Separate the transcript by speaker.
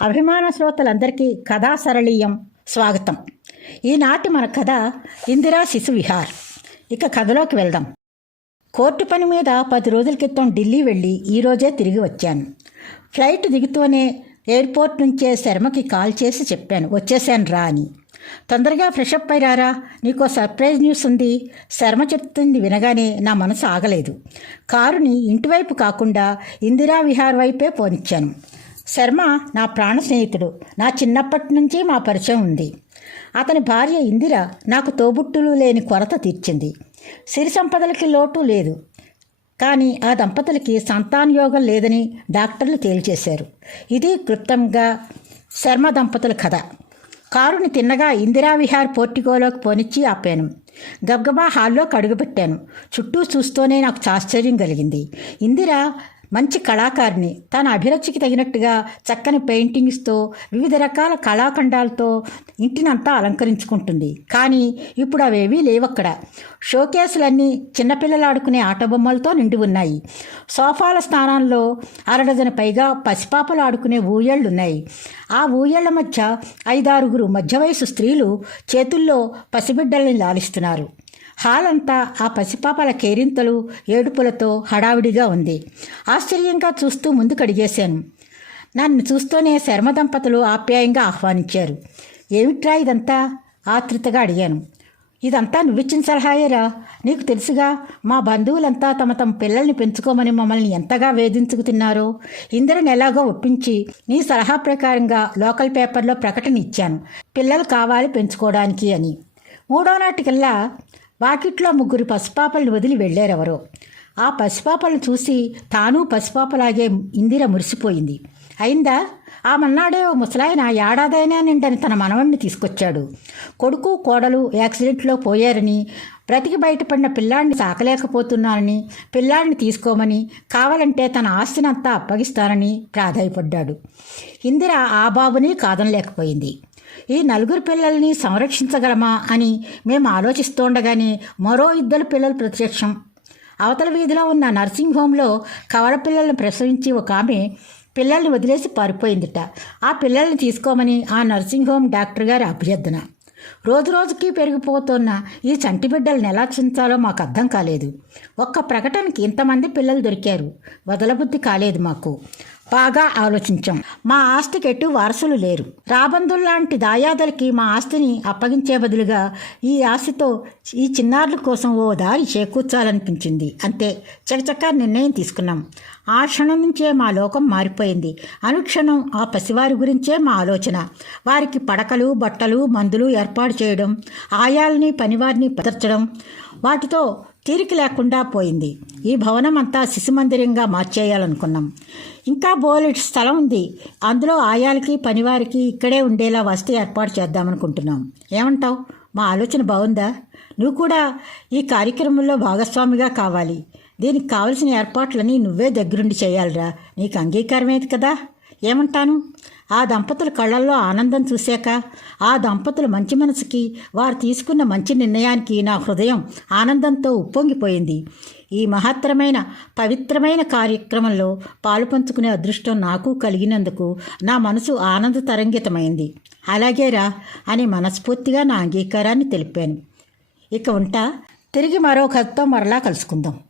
Speaker 1: అభిమాన శ్రోతలందరికీ కథా సరళీయం స్వాగతం. ఈనాటి మన కథ ఇందిరా శిశు విహార్. ఇక కథలోకి వెళ్దాం. కోర్టు పని మీద పది రోజుల క్రితం ఢిల్లీ వెళ్ళి ఈరోజే తిరిగి వచ్చాను. ఫ్లైట్ దిగుతూనే ఎయిర్పోర్ట్ నుంచే శర్మకి కాల్ చేసి చెప్పాను. వచ్చేసాను రా అని. తొందరగా ఫ్రెష్ అప్ అయ్యారా నీకో సర్ప్రైజ్ న్యూస్ ఉంది. శర్మ చెప్తుంది వినగానే నా మనసు ఆగలేదు. కారుని ఇంటివైపు కాకుండా ఇందిరా విహార్ వైపే పోనిచ్చాను. శర్మ నా ప్రాణ స్నేహితుడు. నా చిన్నప్పటి నుంచి మా పరిచయం ఉంది. అతని భార్య ఇందిర నాకు తోబుట్టులు లేని కొరత తీర్చింది. సిరి సంపదలకి లోటు లేదు. కానీ ఆ దంపతులకి సంతానయోగం లేదని డాక్టర్లు తేల్చేశారు. ఇది క్లుప్తంగా శర్మ దంపతుల కథ. కారుని తిన్నగా ఇందిరా విహార్ పోర్టికోలోకి పోనిచ్చి ఆపాను. గబగబా హాల్లోకి అడుగుపెట్టాను చుట్టూ చూస్తూనే నాకు ఆశ్చర్యం కలిగింది. ఇందిర మంచి కళాకారిణి. తన అభిరుచికి తగినట్టుగా చక్కని పెయింటింగ్స్తో వివిధ రకాల కళాఖండాలతో ఇంటినంతా అలంకరించుకుంటుంది. కానీ ఇప్పుడు అవేవీ లేవక్కడ. షోకేసులన్నీ చిన్నపిల్లలు ఆడుకునే ఆట బొమ్మలతో నిండి ఉన్నాయి. సోఫాల స్థానాల్లో అరడజన పైగా పసిపాపలు ఆడుకునే ఊయళ్ళున్నాయి. ఆ ఊయళ్ళ మధ్య ఐదారుగురు మధ్య వయసు స్త్రీలు చేతుల్లో పసిబిడ్డల్ని లాలిస్తున్నారు. హాల్ అంతా ఆ పసిపాపల కేరింతలు ఏడుపులతో హడావిడిగా ఉంది. ఆశ్చర్యంగా చూస్తూ ముందుకు అడిగేశాను నన్ను చూస్తూనే శర్మ దంపతులు ఆప్యాయంగా ఆహ్వానించారు. ఏమిట్రా ఇదంతా? ఆతృతగా అడిగాను. ఇదంతా నువ్విచ్చిన సలహాయేరా? నీకు తెలుసుగా మా బంధువులంతా తమ తమ పిల్లల్ని పెంచుకోమని మమ్మల్ని ఎంతగా వేధించుకుతున్నారో? ఇందరిని ఎలాగో ఒప్పించి నీ సలహా ప్రకారంగా లోకల్ పేపర్లో ప్రకటన ఇచ్చాను. పిల్లలు కావాలి పెంచుకోవడానికి అని. మూడో నాటికల్లా వాకిట్లో ముగ్గురు పసిపాపలను వదిలి వెళ్ళారెవరో. ఆ పసిపాపలను చూసి తాను పసిపాపలాగే ఇందిర మురిసిపోయింది. అయిందా? ఆ మన్నాడే ఓ ముసలాయన ఏడాదైనా నిండని తన మనవణ్ణి తీసుకొచ్చాడు. కొడుకు కోడలు యాక్సిడెంట్లో పోయారని బ్రతికి బయటపడిన పిల్లాడిని సాకలేకపోతున్నానని పిల్లాడిని తీసుకోమని కావాలంటే తన ఆస్తినంతా అప్పగిస్తానని ప్రాధాయపడ్డాడు. ఇందిర ఆ బాబుని కాదనలేకపోయింది. ఈ నలుగురు పిల్లల్ని సంరక్షించగలమా అని మేము ఆలోచిస్తుండగానే మరో ఇద్దరు పిల్లలు ప్రత్యక్షం. అవతల వీధిలో ఉన్న నర్సింగ్ హోంలో కవల పిల్లల్ని ప్రసవించి ఒక ఆమె పిల్లల్ని వదిలేసి పారిపోయిందిట. ఆ పిల్లల్ని తీసుకోమని ఆ నర్సింగ్ హోమ్ డాక్టర్ గారి అభ్యర్థన. రోజు రోజుకి పెరిగిపోతున్న ఈ చంటి బిడ్డలను ఎలా చించాలో మాకు అర్థం కాలేదు. ఒక్క ప్రకటనకి ఇంతమంది పిల్లలు దొరికారు. వదలబుద్ధి కాలేదు మాకు. బాగా ఆలోచించాం. మా ఆస్తికి ఎటు వారసులు లేరు. రాబందుల్లాంటి దాయాదులకి మా ఆస్తిని అప్పగించే బదులుగా ఈ ఆస్తితో ఈ చిన్నారుల కోసం ఓ దారి చేకూర్చాలనిపించింది. అంతే. చకచక నిర్ణయం తీసుకున్నాం. ఆ క్షణం నుంచే మా లోకం మారిపోయింది. అనుక్షణం ఆ పసివారి గురించే మా ఆలోచన. వారికి పడకలు బట్టలు మందులు ఏర్పాటు చేయడం ఆయాల్ని పనివారిని పదర్చడం వాటితో తీరిక లేకుండా పోయింది. ఈ భవనం అంతా శిశుమందిరంగా మార్చేయాలనుకున్నాం. ఇంకా బోలెట్ స్థలం ఉంది. అందులో ఆయాలకి పనివారికి ఇక్కడే ఉండేలా వసతి ఏర్పాటు చేద్దామనుకుంటున్నాం. ఏమంటావు? మా ఆలోచన బాగుందా? నువ్వు కూడా ఈ కార్యక్రమంలో భాగస్వామిగా కావాలి. దీనికి కావలసిన ఏర్పాట్లని నువ్వే దగ్గరుండి చేయాలిరా. నీకు అంగీకారమేది కదా? ఏమంటాను? ఆ దంపతుల కళ్ళల్లో ఆనందం చూశాక ఆ దంపతుల మంచి మనసుకి వారు తీసుకున్న మంచి నిర్ణయానికి నా హృదయం ఆనందంతో ఉప్పొంగిపోయింది. ఈ మహత్తరమైన పవిత్రమైన కార్యక్రమంలో పాలు పంచుకునే అదృష్టం నాకు కలిగినందుకు నా మనసు ఆనంద తరంగితమైంది అలాగేరా అని మనస్ఫూర్తిగా నా అంగీకారాన్ని తెలిపాను. ఇక ఉంటా తిరిగి మరో కథతో మరలా కలుసుకుందాం.